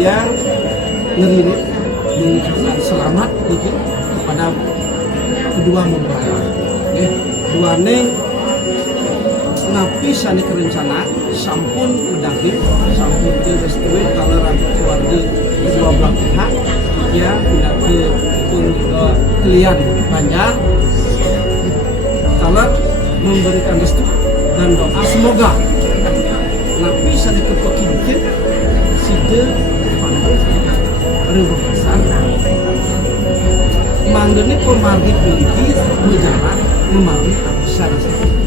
yang ngeri mengucapkan selamat gitu kepada kedua mempelai. Dua neng napi sani kerencana sampun medaging sampun direstui kalau keluarga kedua belah pihak ya tidak ke kalian Banjar kalau memberikan restu dan doa semoga napi sani kepekinkin sida pandang rebukasan manggene pemargi pilih berjalan memahami apa